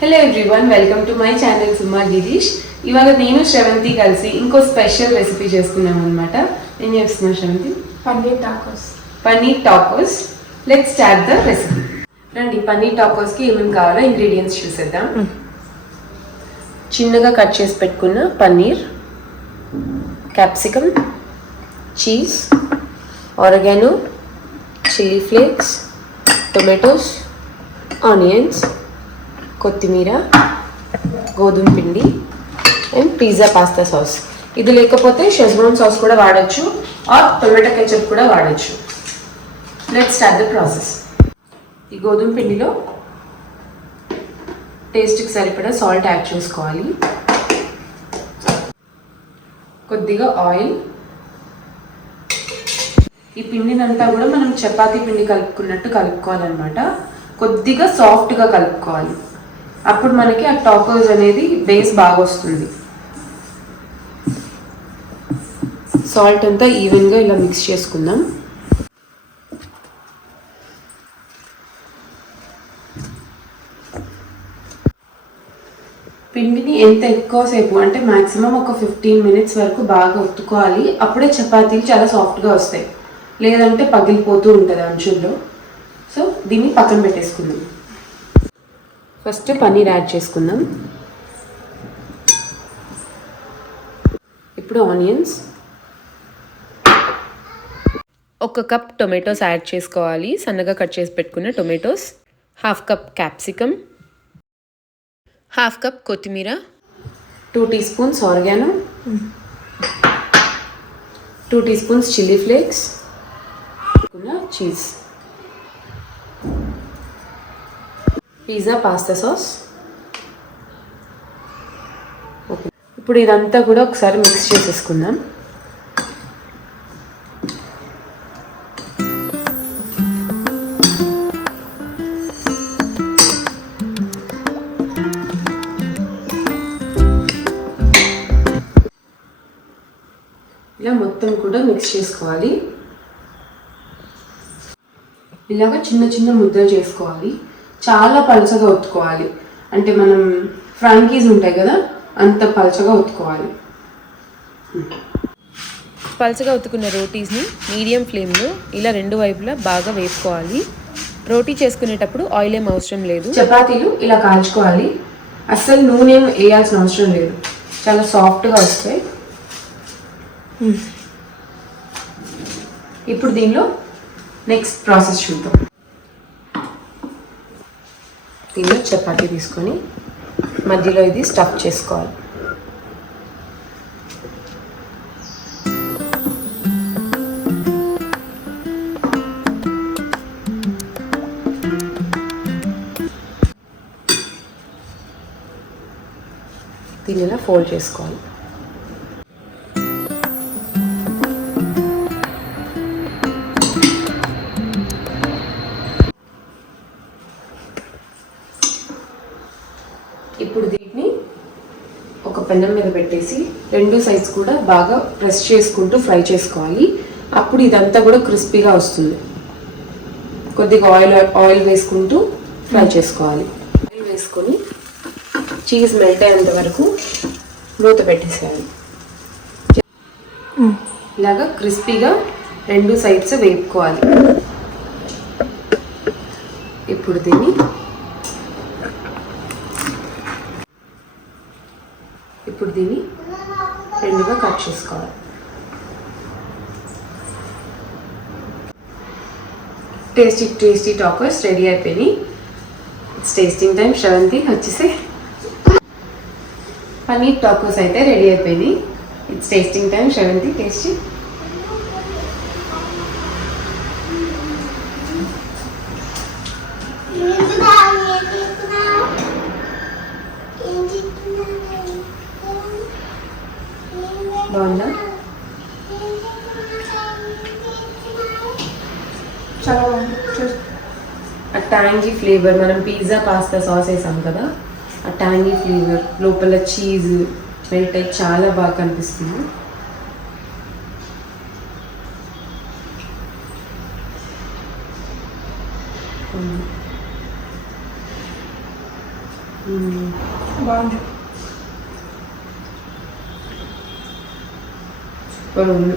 Hello everyone, welcome to my channel Suma Girish. ఇవాళ నేను శ్రవంతి కలిసి ఇంకో స్పెషల్ రెసిపీ చేసుకున్నాం అనమాట. ఏం చేస్తున్నాం Sravanthi? Paneer tacos. Let's start the recipe. రండి, పన్నీర్ టాకోస్కి ఏమేమి కావాలో ఇంగ్రీడియంట్స్ చూసేద్దాం. చిన్నగా కట్ చేసి పెట్టుకున్న paneer, capsicum, cheese, oregano, chilli flakes, tomatoes, onions, కొత్తిమీర, గోధుమ పిండి అండ్ పిజ్జా పాస్తా సాస్. ఇది లేకపోతే షెజ్వాన్ సాస్ కూడా వాడచ్చు ఆర్ టొమాటో కెచప్ కూడా వాడచ్చు. Let's start the process. ఈ గోధుమ పిండిలో టేస్ట్కి సరిపడా సాల్ట్ యాడ్ చేసుకోవాలి. కొద్దిగా ఆయిల్. ఈ పిండినంతా కూడా మనం చపాతీ పిండి కలుపుకున్నట్టు కలుపుకోవాలన్నమాట. కొద్దిగా సాఫ్ట్గా కలుపుకోవాలి. అప్పుడు మనకి ఆ టాకోస్ అనేది బేస్ బాగా వస్తుంది. సాల్ట్ అంతా ఈవెన్గా ఇలా మిక్స్ చేసుకుందాం. పిండిని ఎంత ఎక్కువసేపు అంటే మ్యాక్సిమం ఒక 15 minutes వరకు బాగా ఒత్తుకోవాలి. అప్పుడే చపాతీలు చాలా సాఫ్ట్గా వస్తాయి, లేదంటే పగిలిపోతూ ఉంటుంది అంచుల్లో. సో దీన్ని పక్కన పెట్టేసుకుందాం. ఫస్ట్ పన్నీర్ యాడ్ చేసుకుందాం. ఇప్పుడు ఆనియన్స్, 1 కప్ టొమాటోస్ యాడ్ చేసుకోవాలి. సన్నగా కట్ చేసి పెట్టుకున్న టొమాటోస్, 1/2 కప్ క్యాప్సికమ్, 1/2 కప్ కొత్తిమీర, 2 teaspoons oregano, 2 teaspoons chilli flakes, cheese, pizza pasta sauce. Okay, ఇప్పుడు ఇదంతా కూడా ఒకసారి మిక్స్ చేసేసుకుందాం. ఇలా మొత్తం కూడా మిక్స్ చేసుకోవాలి. ఇలాగ చిన్న చిన్న ముద్దలు చేసుకోవాలి. చాలా పలచగా ఒత్తుకోవాలి, అంటే మనం ఫ్రాంకీస్ ఉంటాయి కదా అంత పలచగా ఒత్తుకోవాలి. పలచగా ఒత్తుకున్న రోటీస్ని మీడియం ఫ్లేమ్లో ఇలా 2 వైపులా బాగా వేపుకోవాలి. రోటీ చేసుకునేటప్పుడు ఆయిల్ ఏం అవసరం లేదు. చపాతీలు ఇలా కాల్చుకోవాలి. అస్సలు నూనె వేయాల్సిన అవసరం లేదు, చాలా సాఫ్ట్గా వస్తాయి. ఇప్పుడు దీనిలో నెక్స్ట్ ప్రాసెస్ చూద్దాం. దీనిలో చపాతీ తీసుకొని మధ్యలో ఇది స్టఫ్ చేసుకోవాలి. దీన్ని ఇలా ఫోల్డ్ చేసుకోవాలి. ఇప్పుడు దీన్ని ఒక పెనం మీద పెట్టేసి 2 sides కూడా బాగా ప్రెస్ చేసుకుంటూ ఫ్రై చేసుకోవాలి. అప్పుడు ఇదంతా కూడా క్రిస్పీగా వస్తుంది. కొద్దిగా ఆయిల్ వేసుకుంటూ ఫ్రై చేసుకోవాలి. ఆయిల్ వేసుకొని చీజ్ మెల్ట్ అయ్యేంత వరకు మూత పెట్టేసేయాలి. ఇలాగా క్రిస్పీగా 2 sides వేపుకోవాలి. ఇప్పుడు దీన్ని రెండుగా కట్ చేసుకోవాలి. టేస్టీ టాకోస్ రెడీ అయిపోయినాయి. It's tasting time. శ్రవంతి వచ్చేసి పన్నీర్ టాకోస్ అయితే రెడీ అయిపోయినాయి. It's tasting time. Sravanthi tasty. బాగుందా? చాలా బాగుంది. ఆ ట్యాంగీ ఫ్లేవర్, మనం పిజ్జా పాస్తా సాస్ వేసాం కదా, ఆ ట్యాంగీ ఫ్లేవర్ లోపల చీజ్ మెల్ట్ అయ్యి చాలా బాగా కనిపిస్తుంది. బాగుంది. సూపర్ ఉంది.